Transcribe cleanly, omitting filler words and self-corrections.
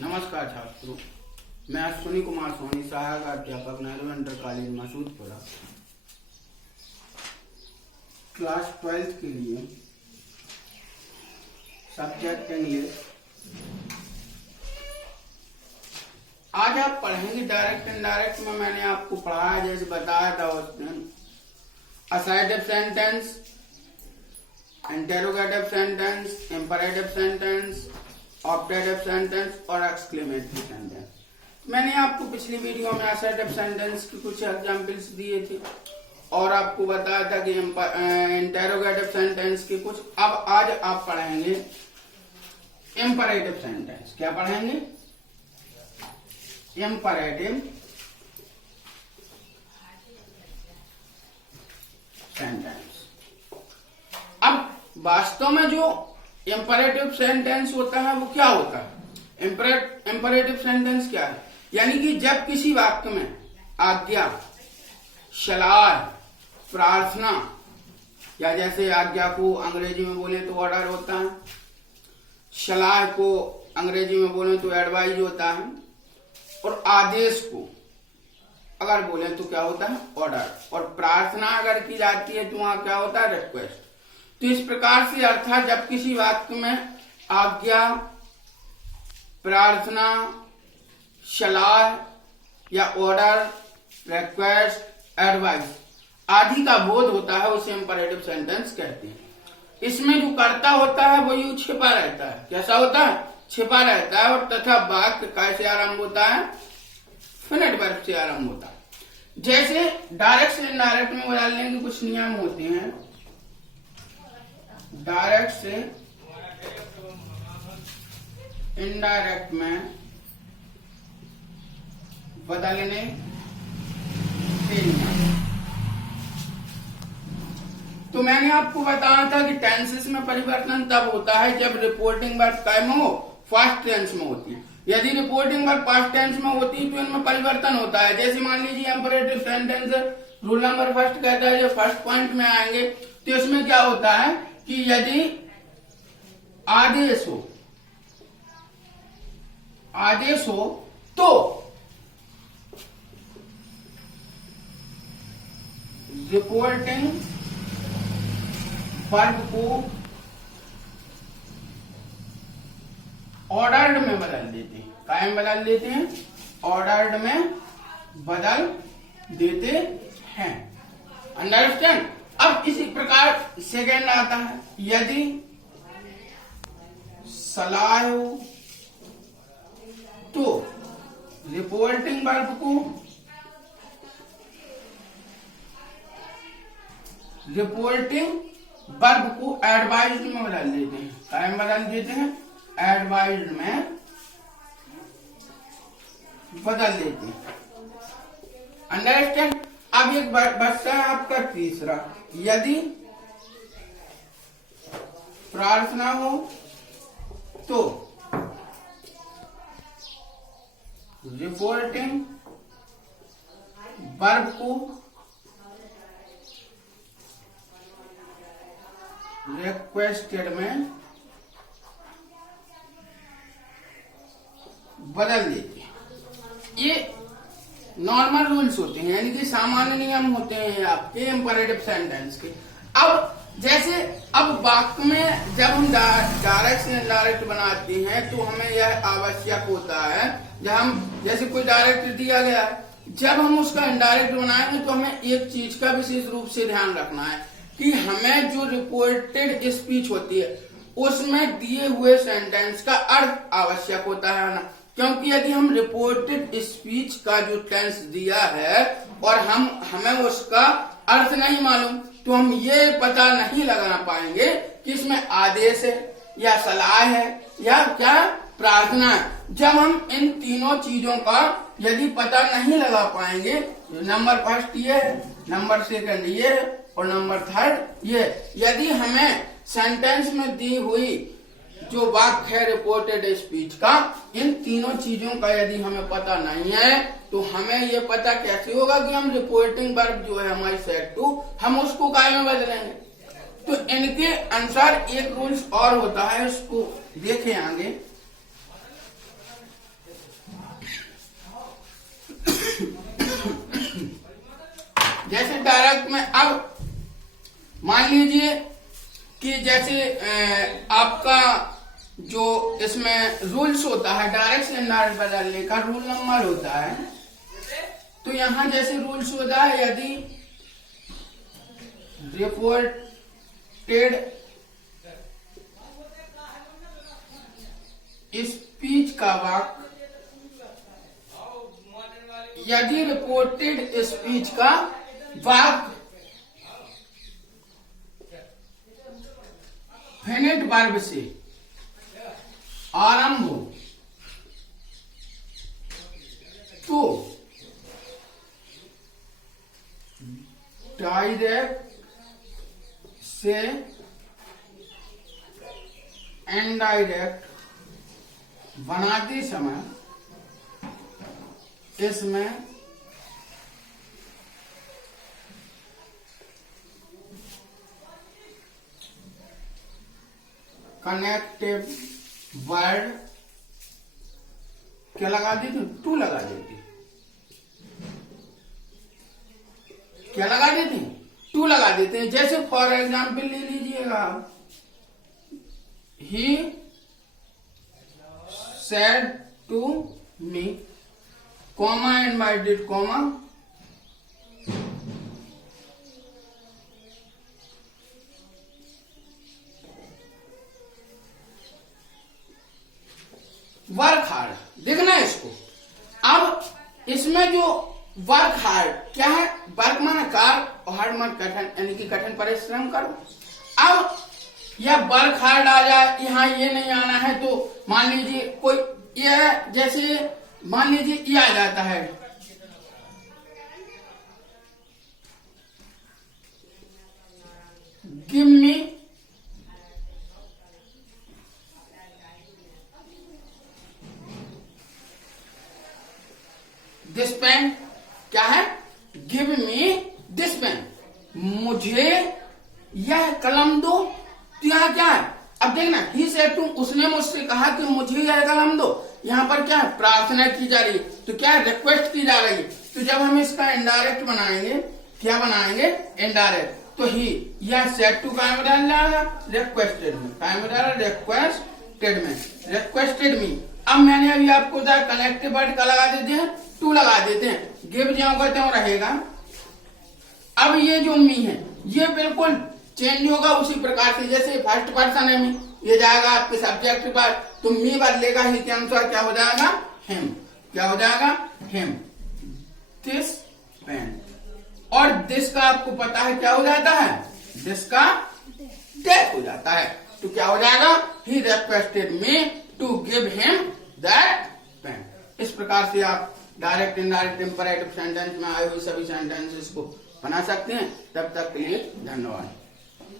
नमस्कार छात्रों, मैं अश्विनी कुमार सोनी, सहायक अध्यापक नेहरू इंटर कॉलेज मसूदपुरा, क्लास 12 के लिए सब्जेक्ट इंग्लिश। आज आप पढ़ेंगे डायरेक्ट इनडायरेक्ट में। मैंने आपको पढ़ाया जैसे बताया था उस दिन, assertive sentence, interrogative sentence, imperative sentence, optative sentence और एक्सक्लेमेटरी सेंटेंस। मैंने आपको पिछली वीडियो में असर्टिव सेंटेंस की कुछ एग्जांपल्स दिए थे और आपको बताया था कि इंटेरोगेटिव सेंटेंस के कुछ। अब आज आप पढ़ेंगे इंपरेटिव सेंटेंस। क्या पढ़ेंगे? Imperative sentence. अब वास्तव में जो इंपरेटिव सेंटेंस होता है वो क्या होता है? इंपरेटिव सेंटेंस क्या है? यानी कि जब किसी वाक्य में आज्ञा, सलाह, प्रार्थना, या जैसे आज्ञा को अंग्रेजी में बोले तो ऑर्डर होता है, सलाह को अंग्रेजी में बोले तो एडवाइज होता है, और आदेश को अगर बोले तो क्या होता है? ऑर्डर। और प्रार्थना अगर की जाती है तो वहां क्या होता है? रिक्वेस्ट। तो इस प्रकार से अर्थात जब किसी वाक्य में आज्ञा, प्रार्थना, सलाह या ऑर्डर, रिक्वेस्ट, एडवाइस आदि का बोध होता है उसे इंपरेटिव सेंटेंस कहते हैं। इसमें जो कर्ता होता है वो यूं छिपा रहता है। कैसा होता है? छिपा रहता है। और तथा वाक्य कैसे आरंभ होता है? फिनिट वर्ब से आरंभ होता है। जैसे डायरेक्ट से इनडायरेक्ट में बदलने के कुछ नियम होते हैं। डायरेक्ट से इनडायरेक्ट में बदलने के नियम। तो मैंने आपको बताया था कि टेंसेस में परिवर्तन तब होता है जब रिपोर्टिंग वर्ब काय में हो? फर्स्ट टेंस में होती है। यदि रिपोर्टिंग वर्ब पास्ट टेंस में होती है तो इनमें परिवर्तन होता है। जैसे मान लीजिए imperative sentence rule number first कहता है, जो फर्स्ट पॉइंट में आएंगे तो इसमें क्या होता है कि यदि आदेश हो तो रिपोर्टिंग वर्ब को ऑर्डर्ड में बदल देते हैं। कायम बदल देते हैं? ऑर्डर्ड में बदल देते हैं। अंडरस्टैंड? अब इसी प्रकार सेकेंड आता है, यदि सलाह हो तो रिपोर्टिंग वर्ब को एडवाइज्ड में बदल देते हैं। कायम बदल देते हैं? एडवाइज्ड में बदल देते हैं। अंडरस्टैंड? अब एक बच्चा है आपका तीसरा, यदि प्रार्थना हो तो रिपोर्टिंग वर्ब को रिक्वेस्टेड में बदल देते हैं। ये नॉर्मल रूल्स होते हैं, यानी कि सामान्य नियम होते हैं आपके इंपरेटिव सेंटेंस के। अब जैसे अब वाक्य में जब हम डायरेक्ट से इनडायरेक्ट बनाते हैं तो हमें यह आवश्यक होता है, जब हम जैसे कोई डायरेक्ट दिया गया है, जब हम उसका इनडायरेक्ट बनाएंगे तो हमें एक चीज का विशेष रूप से ध्यान रखना है कि हमें जो रिपोर्टेड स्पीच होती है उसमें दिए हुए सेंटेंस का अर्थ आवश्यक होता है ना। क्योंकि यदि हम रिपोर्टेड स्पीच का जो टेंस दिया है और हमें उसका अर्थ नहीं मालूम तो हम ये पता नहीं लगा पाएंगे कि इसमें आदेश है या सलाह है या क्या प्रार्थना है। जब हम इन तीनों चीजों का यदि पता नहीं लगा पाएंगे, नंबर फर्स्ट ये है, नंबर सेकंड ये है और नंबर थर्ड ये, यदि हमें सेंटेंस में दी हुई जो वाक्य है रिपोर्टेड स्पीच का, इन तीनों चीजों का यदि हमें पता नहीं है तो हमें ये पता कैसे होगा कि हम रिपोर्टिंग वर्ब जो है हमारी सेट टू, हम उसको काय में बदलेंगे। तो इनके अनुसार एक रूल्स और होता है, उसको देखें आगे। जैसे डायरेक्ट में अब मान लीजिए कि जैसे आपका जो इसमें रूल्स होता है डायरेक्ट से इनडायरेक्ट बदलने का रूल नंबर होता है, तो यहां जैसे रूल्स होता है यदि रिपोर्टेड स्पीच का वाक्य, यदि रिपोर्टेड स्पीच का वाक्य फिनिट वर्ब से आरंभ हो तो डायरेक्ट से इनडायरेक्ट बनाते समय इसमें कनेक्टिव वर्ड क्या लगा देती, टू लगा देती, क्या लगा देते हैं, टू लगा देते हैं। जैसे फॉर एग्जाम्पल ले लीजिएगा, he said to me, comma invited comma, work hard, देखना है इसको। अब इसमें जो वर्क हार्ड क्या है, वर्क माना कार्य और हार्ड मान कठिन, यानी कि कठिन परिश्रम करो। अब यह वर्क हार्ड आ जाए, यहाँ ये नहीं आना है, तो मान लीजिए कोई यह जैसे मान लीजिए ये आ जाता है, गिव मी दिस पेन, क्या है, गिव मी दिस पेन, मुझे यह कलम दो। तो यहाँ क्या है, अब देखना, ही सेड टू, उसने मुझसे कहा कि मुझे यह कलम दो। यहाँ पर क्या है, प्रार्थना की जा रही है, तो क्या है, रिक्वेस्ट की जा रही है। तो जब हम इसका इनडायरेक्ट बनाएंगे, क्या बनाएंगे, इनडायरेक्ट, तो ही, यह सेड टू का डाल जाएगा, रिक्वेस्टेड मी, रिक्वेस्टेड मी, रिक्वेस्टेड मी। अब मैंने अभी आपको कनेक्टिव वर्ड का लगा देते हैं, टू लगा देते हैं, गिव ज्यों का त्यों रहेगा। अब ये जो मी है ये बिल्कुल चेंज होगा उसी प्रकार से, जैसे फर्स्ट पर्सन है मी, ये जाएगा आपके सब्जेक्ट पर, तो मी बदलेगा ही के अनुसार, क्या हो जाएगा, हिम, क्या हो जाएगा, हिम, दिस पेन। और दिस का आपको पता है क्या हो जाता है, दिस का डेथ हो जाता है, तो क्या हो जाएगा, he requested me to give him that pen. इस प्रकार से आप डायरेक्ट इनडायरेक्ट इंपरेटिव सेंटेंस में आए हुए सभी सेंटेंसेस को बना सकते हैं। तब तक के लिए धन्यवाद।